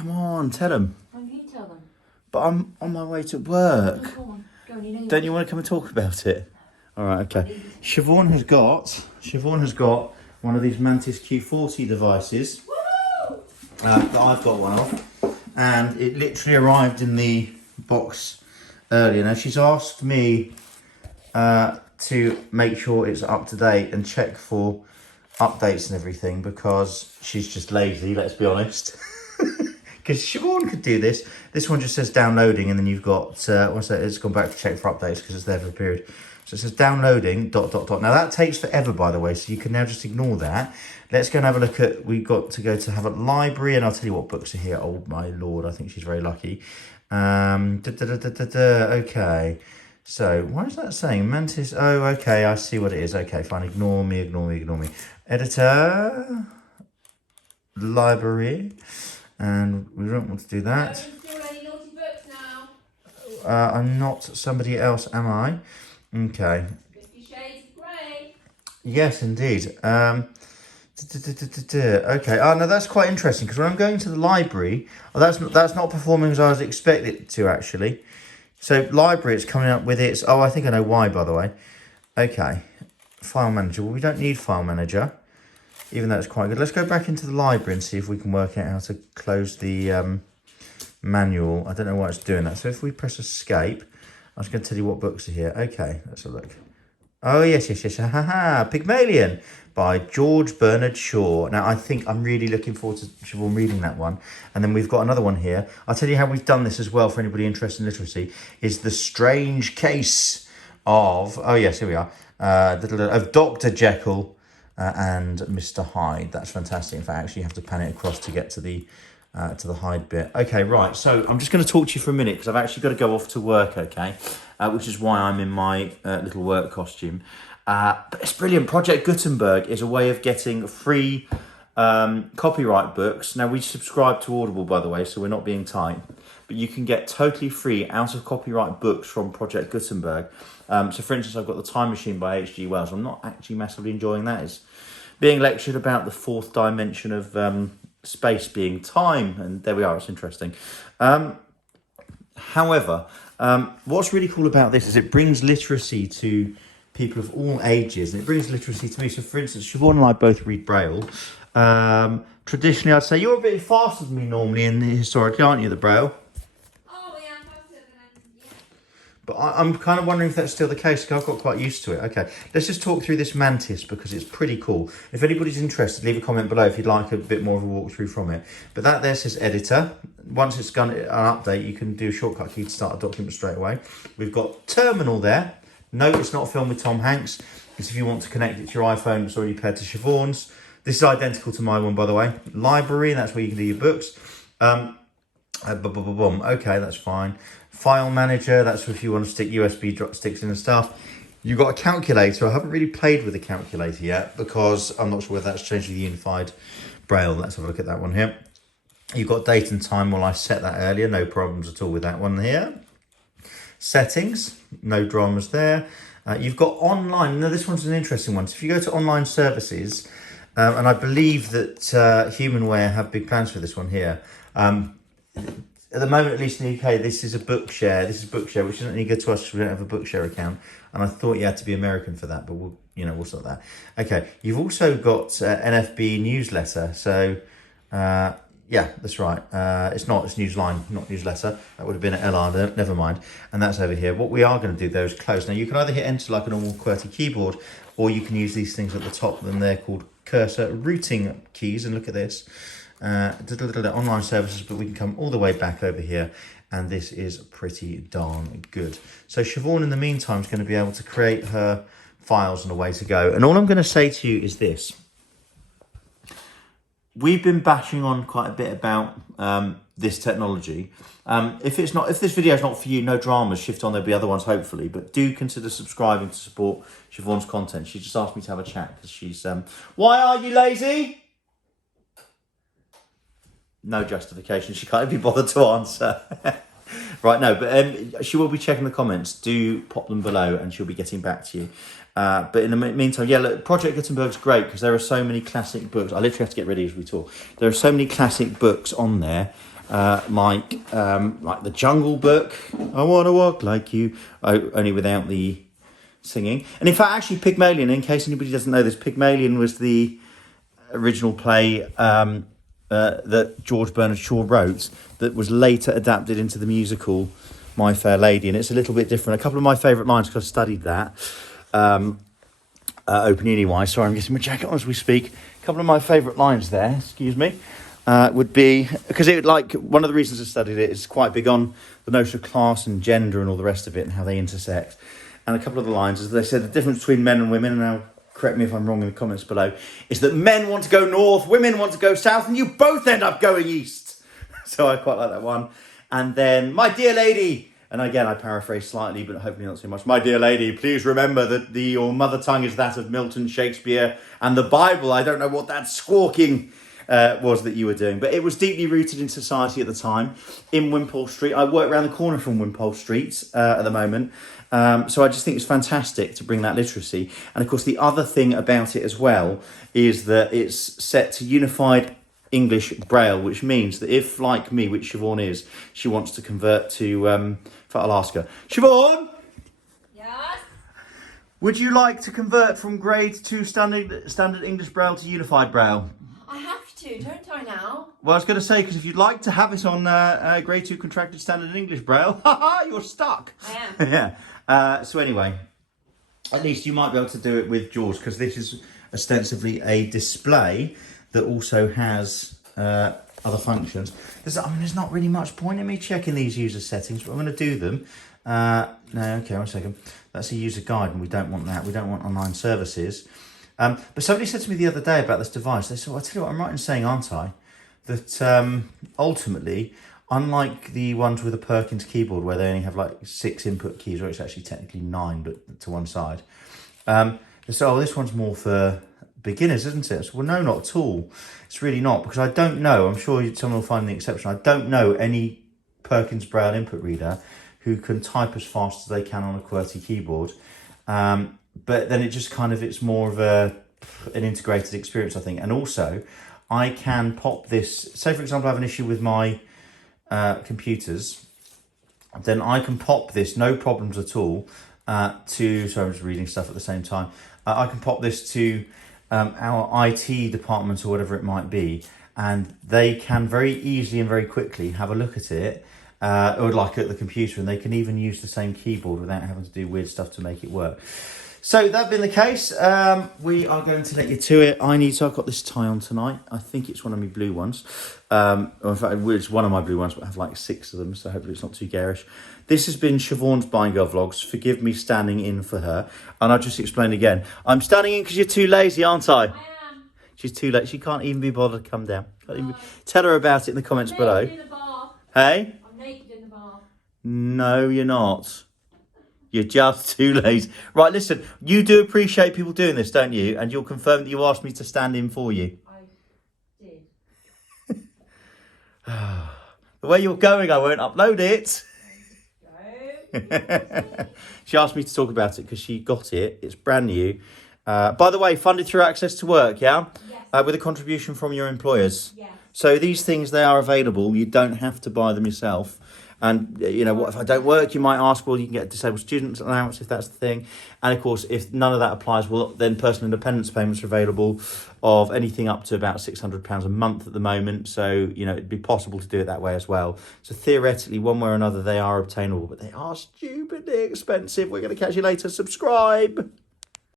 come on, tell them. Why don't you tell them? But I'm on my way to work. Oh, go on. Go on, you know Don't you want to come and talk about it? All right, okay. Siobhan has got one of these Mantis Q40 devices that I've got one of, and it literally arrived in the box earlier. Now she's asked me to make sure it's up to date and check for updates and everything because she's just lazy, let's be honest. Because Siobhan could do this. This one just says downloading, and then you've got what's that? It's gone back to check for updates because it's there for a period. So it says downloading ... Now that takes forever, by the way, so you can now just ignore that. Let's go and have a look at. We've got to go to have a library, and I'll tell you what books are here. Oh my lord, I think she's very lucky. Okay. So why is that saying Mantis? Oh, okay, I see what it is. Okay, fine. Ignore me. Editor, library. And we don't want to do that. Don't any naughty books now. I'm not somebody else, am I? Okay. 50 Shades of Grey. Yes, indeed. Okay. Oh, no, that's quite interesting because when I'm going to the library, that's not performing as I was expected it to, actually. So library, it's coming up with its... Oh, I think I know why, by the way. Okay. File manager. Well, we don't need file manager, even though it's quite good. Let's go back into the library and see if we can work out how to close the manual. I don't know why it's doing that. So if we press escape, I was going to tell you what books are here. Okay, let's have a look. Oh, yes. Pygmalion by George Bernard Shaw. Now, I think I'm really looking forward to Siobhan reading that one. And then we've got another one here. I'll tell you how we've done this as well for anybody interested in literacy, is The Strange Case of... Oh, yes, here we are. Of Dr. Jekyll and Mr. Hyde. That's fantastic. In fact, actually you have to pan it across to get to the Hyde bit. Okay, right. So I'm just going to talk to you for a minute because I've actually got to go off to work, okay? Which is why I'm in my little work costume. But it's brilliant. Project Gutenberg is a way of getting free copyright books. Now, we subscribe to Audible, by the way, so we're not being tight. But you can get totally free out of copyright books from Project Gutenberg. So, for instance, I've got The Time Machine by H.G. Wells. I'm not actually massively enjoying that. It's being lectured about the fourth dimension of space being time. And there we are. It's interesting. However, what's really cool about this is it brings literacy to people of all ages. And it brings literacy to me. So, for instance, Siobhan and I both read Braille. Traditionally, I'd say you're a bit faster than me normally in the historically, aren't you, the Braille? But I'm kind of wondering if that's still the case, because I've got quite used to it. Okay, let's just talk through this Mantis, because it's pretty cool. If anybody's interested, leave a comment below if you'd like a bit more of a walkthrough from it. But that there says editor. Once it's got an update, you can do a shortcut key to start a document straight away. We've got terminal there. No, it's not a film with Tom Hanks. It's if you want to connect it to your iPhone, it's already paired to Siobhan's. This is identical to my one, by the way. Library, that's where you can do your books. Okay, that's fine. File manager, that's if you want to stick USB sticks in and stuff. You've got a calculator. I haven't really played with the calculator yet because I'm not sure whether that's changed with the unified Braille. Let's have a look at that one here. You've got date and time. Well, I set that earlier. No problems at all with that one here. Settings, no dramas there. You've got online. Now, this one's an interesting one. So if you go to online services, and I believe that Humanware have big plans for this one here. At the moment, at least in the UK, this is a Bookshare. This is Bookshare, which isn't any good to us because we don't have a Bookshare account. And I thought you had to be American for that, but we'll sort that. Okay, you've also got NFB newsletter. So, yeah, that's right. It's Newsline, not newsletter. That would have been at LR, never mind. And that's over here. What we are going to do, though, is close. Now, you can either hit enter like a normal QWERTY keyboard, or you can use these things at the top, and they're called cursor routing keys. And look at this. Online services, but we can come all the way back over here, and this is pretty darn good. So Siobhan, in the meantime, is going to be able to create her files and a way to go. And all I'm going to say to you is this. We've been bashing on quite a bit about this technology. If this video is not for you, no dramas, shift on, there'll be other ones hopefully, but do consider subscribing to support Siobhan's content. She just asked me to have a chat because she's why are you lazy? No justification. She can't be bothered to answer. Right, no, but she will be checking the comments. Do pop them below and she'll be getting back to you. But in the meantime, yeah, look, Project Gutenberg's great because there are so many classic books. I literally have to get ready as we talk. There are so many classic books on there. like the Jungle Book. I want to walk like you. Only without the singing. And in fact, actually, Pygmalion, in case anybody doesn't know this, Pygmalion was the original play that George Bernard Shaw wrote that was later adapted into the musical My Fair Lady. And it's a little bit different. A couple of my favourite lines, because I've studied that, open uni-wise. Sorry, I'm getting my jacket on as we speak. A couple of my favourite lines there, excuse me, would be, because it like one of the reasons I studied it is quite big on the notion of class and gender and all the rest of it and how they intersect. And a couple of the lines, as they said, the difference between men and women, and now correct me if I'm wrong in the comments below, is that men want to go north, women want to go south, and you both end up going east. So I quite like that one. And then, my dear lady, and again I paraphrase slightly, but hopefully not too much. My dear lady, please remember that your mother tongue is that of Milton, Shakespeare, and the Bible. I don't know what that squawking was that you were doing, but it was deeply rooted in society at the time. In Wimpole Street, I work around the corner from Wimpole Street at the moment. So I just think it's fantastic to bring that literacy. And of course, the other thing about it as well is that it's set to unified English Braille, which means that if, like me, which Siobhan is, she wants to convert to, I'll ask her. Siobhan, Yes? would you like to convert from grade 2 standard English Braille to unified Braille? I have to, don't I now? Well, I was going to say, because if you'd like to have it on grade 2 contracted standard English Braille, you're stuck. I am. Yeah. So anyway, at least you might be able to do it with JAWS, because this is ostensibly a display that also has other functions. There's not really much point in me checking these user settings, but I'm going to do them. No, okay, 1 second. That's a user guide, and we don't want that. We don't want online services. But somebody said to me the other day about this device. They said, well, I tell you what, I'm right in saying, aren't I, that ultimately, unlike the ones with a Perkins keyboard where they only have like 6 input keys, or it's actually technically 9, but to one side. They said, oh, this one's more for beginners, isn't it? I said, well, no, not at all. It's really not, because I don't know, I'm sure someone will find the exception, I don't know any Perkins Braille input reader who can type as fast as they can on a QWERTY keyboard. But then it just kind of, it's more of an integrated experience, I think. And also, I can pop this, say for example, I have an issue with my computers, then I can pop this, no problems at all, sorry, I'm just reading stuff at the same time. I can pop this to our IT department or whatever it might be, and they can very easily and very quickly have a look at it, or like at the computer, and they can even use the same keyboard without having to do weird stuff to make it work. So that being the case, we are going to let you to it. I've got this tie on tonight. I think it's one of my blue ones. Or in fact, it's one of my blue ones, but I have like 6 of them, so hopefully it's not too garish. This has been Siobhan's Buying Girl Vlogs. Forgive me standing in for her. And I'll just explain again. I'm standing in because you're too lazy, aren't I? I am. She's too late. She can't even be bothered to come down. Tell her about it in the comments below. In the bar. Hey? I'm naked in the bar. No, you're not. You're just too late. Right, listen, you do appreciate people doing this, don't you? And you'll confirm that you asked me to stand in for you. I did. The way you're going, I won't upload it. No. She asked me to talk about it because she got it. It's brand new. By the way, funded through Access to Work, yeah? Yes. With a contribution from your employers. Yes. So these things, they are available. You don't have to buy them yourself. And, you know, what if I don't work? You might ask, well, you can get a disabled student allowance if that's the thing. And, of course, if none of that applies, well, then personal independence payments are available of anything up to about £600 a month at the moment. So, you know, it'd be possible to do it that way as well. So, theoretically, one way or another, they are obtainable. But they are stupidly expensive. We're going to catch you later. Subscribe.